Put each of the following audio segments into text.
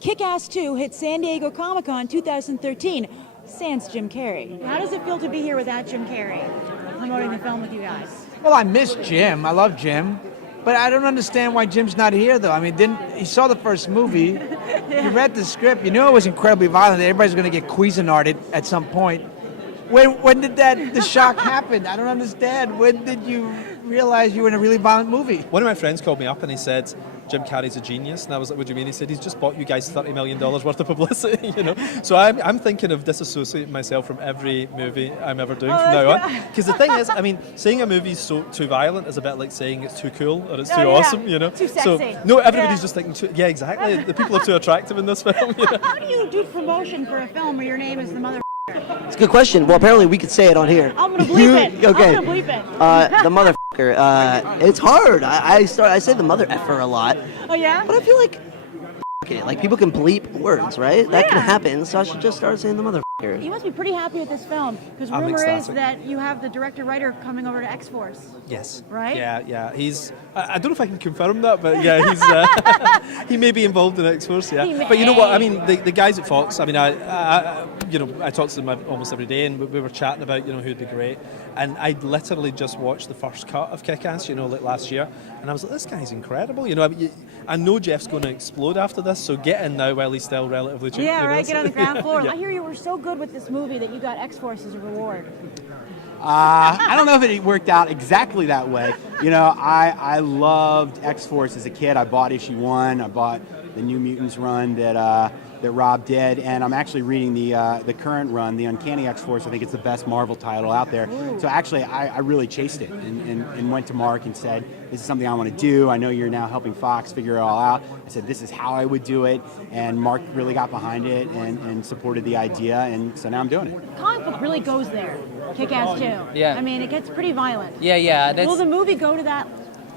Kick-Ass 2 hit San Diego Comic-Con 2013, sans Jim Carrey. How does it feel to be here without Jim Carrey, promoting the film with you guys? Well, I miss Jim. I love Jim. But I don't understand why Jim's not here, though. I mean, he saw the first movie, he read the script, you knew it was incredibly violent, everybody's going to get Cuisinarted at some point. When did the shock happen? I don't understand. When did you realize you were in a really violent movie? One of my friends called me up and he said, Jim Carrey's a genius. And I was like, what do you mean? He said, he's just bought you guys $30 million worth of publicity, you know? So I'm thinking of disassociating myself from every movie I'm ever doing from now on. Because the thing is, I mean, saying a movie's too violent is a bit like saying it's too cool or it's too awesome, you know? Too sexy. So, no, everybody's just thinking, yeah, exactly. The people are too attractive in this film. You know? How do you do promotion for a film where your name is the mother? It's a good question. Well, apparently we could say it on here. I'm gonna bleep it. Okay. I'm gonna bleep it. The motherfucker. It's hard. I say the mother effer a lot. Oh yeah. But I feel like it. Like people can bleep words, right? That can happen. So I should just start saying the motherfucker. You must be pretty happy with this film because rumor is that you have the director-writer coming over to X-Force. Yes. Right? Yeah. He's. I don't know if I can confirm that, but yeah, he's. He may be involved in X-Force. Yeah. But you know what? I mean, the guys at Fox. I mean, I talk to them almost every day, and we were chatting about who'd be great. And I literally just watched the first cut of Kick-Ass, like last year, and I was like, this guy's incredible. I know Jeff's going to explode after this, so get in now while he's still relatively cheap. Yeah, right. Get on the ground floor. Yeah. I hear you were so good with this movie that you got X-Force as a reward. I don't know if it worked out exactly that way. I loved X-Force as a kid. I bought issue 1. I bought the New Mutants run that Rob did, and I'm actually reading the current run, the Uncanny X-Force. I think it's the best Marvel title out there. So actually, I really chased it and went to Mark and said, this is something I want to do. I know you're now helping Fox figure it all out. I said, this is how I would do it, and Mark really got behind it and supported the idea, and so now I'm doing it. Comic book really goes there. Kick-Ass 2. Yeah. I mean, it gets pretty violent. Yeah. Will the movie go to that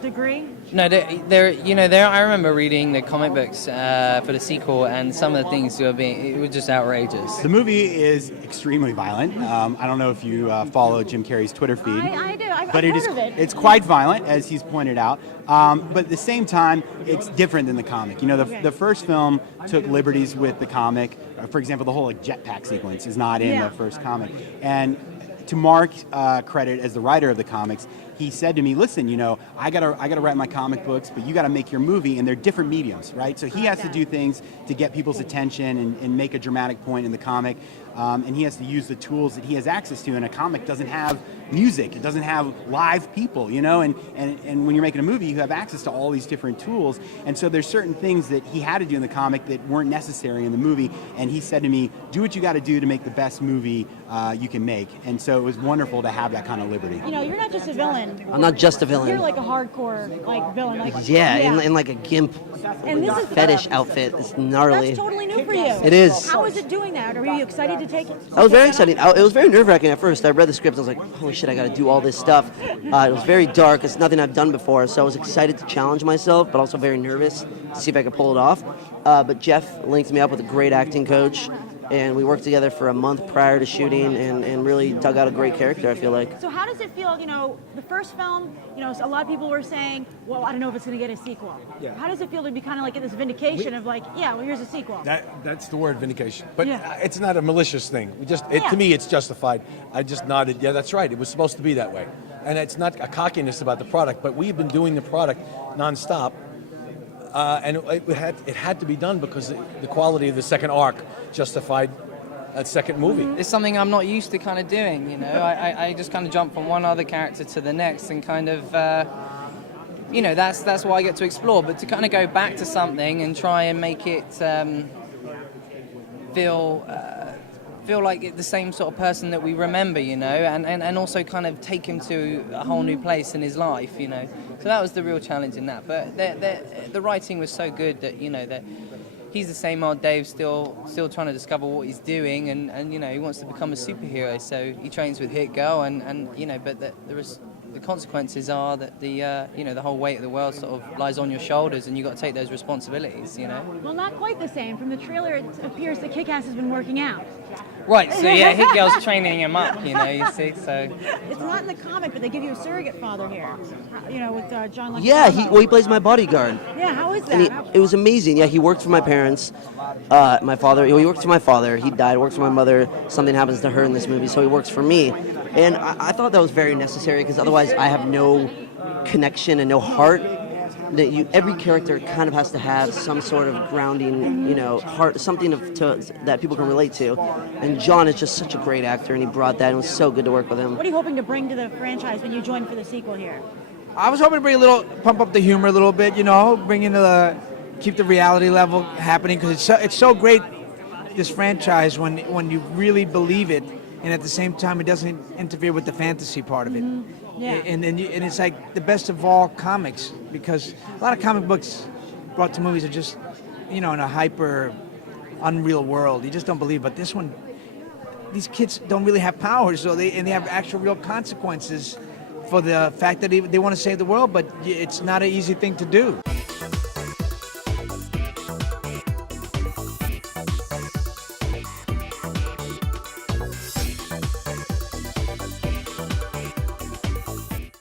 degree? No, I remember reading the comic books for the sequel, and some of the things it was just outrageous. The movie is extremely violent. I don't know if you follow Jim Carrey's Twitter feed. I do. I've But heard of it. it's quite violent, as he's pointed out. But at the same time, it's different than the comic. The first film took liberties with the comic. For example, the whole jetpack sequence is not in the first comic. And to Mark's credit as the writer of the comics, he said to me, listen, I gotta write my comic books, but you gotta make your movie, and they're different mediums, right? So he has to do things to get people's attention and make a dramatic point in the comic, and he has to use the tools that he has access to, and a comic doesn't have music, it doesn't have live people, and when you're making a movie, you have access to all these different tools, and so there's certain things that he had to do in the comic that weren't necessary in the movie, and he said to me, do what you gotta do to make the best movie you can make, and so it was wonderful to have that kind of liberty. You're not just a villain. I'm not just a villain. You're like a hardcore villain. In like a gimp and this is fetish outfit. It's gnarly. That's totally new for you. It is. How is it doing that? Are you excited to take it? I was very excited. It was very nerve-wracking at first. I read the script. I was like, holy shit, I got to do all this stuff. It was very dark. It's nothing I've done before. So I was excited to challenge myself, but also very nervous to see if I could pull it off. But Jeff linked me up with a great acting coach, and we worked together for a month prior to shooting and really dug out a great character, I feel like. So how does it feel, the first film, a lot of people were saying, well, I don't know if it's going to get a sequel. Yeah. How does it feel to be kind of like in this vindication of here's a sequel? That's the word, vindication. But it's not a malicious thing. To me, it's justified. I just nodded, yeah, that's right. It was supposed to be that way. And it's not a cockiness about the product, but we've been doing the product nonstop. And it had to be done because the quality of the second arc justified a second movie. It's something I'm not used to kind of doing, I just kind of jump from one other character to the next and kind of, that's what I get to explore. But to kind of go back to something and try and make it feel like the same sort of person that we remember, and also kind of take him to a whole new place in his life, So that was the real challenge in that. But the writing was so good that, that he's the same old Dave, still trying to discover what he's doing, and he wants to become a superhero. So he trains with Hit Girl, and but there was the consequences are that the you know, the whole weight of the world sort of lies on your shoulders, and you've got to take those responsibilities. You know. Well, not quite the same. From the trailer, it appears that Kick-Ass has been working out. Right. So yeah, Hit Girl's training him up. You know. You see. So. It's not in the comic, but they give you a surrogate father here. You know, with John. Yeah, he plays my bodyguard. Yeah, how is And that? it was amazing. Yeah, he worked for my parents. My father, he worked for my father. He died, worked for my mother. Something happens to her in this movie, so he works for me. And I thought that was very necessary because otherwise I have no connection and no heart. Every character kind of has to have some sort of grounding, you know, heart, something that people can relate to. And John is just such a great actor, and he brought that. And it was so good to work with him. What are you hoping to bring to the franchise when you join for the sequel here? I was hoping to pump up the humor a little bit, you know, keep the reality level happening, because it's so great, this franchise, when you really believe it, and at the same time it doesn't interfere with the fantasy part of it. Yeah. And it's like the best of all comics, because a lot of comic books brought to movies are just, you know, in a hyper unreal world. You just don't believe. But this one, these kids don't really have powers, so they have actual real consequences for the fact that they want to save the world, but it's not an easy thing to do.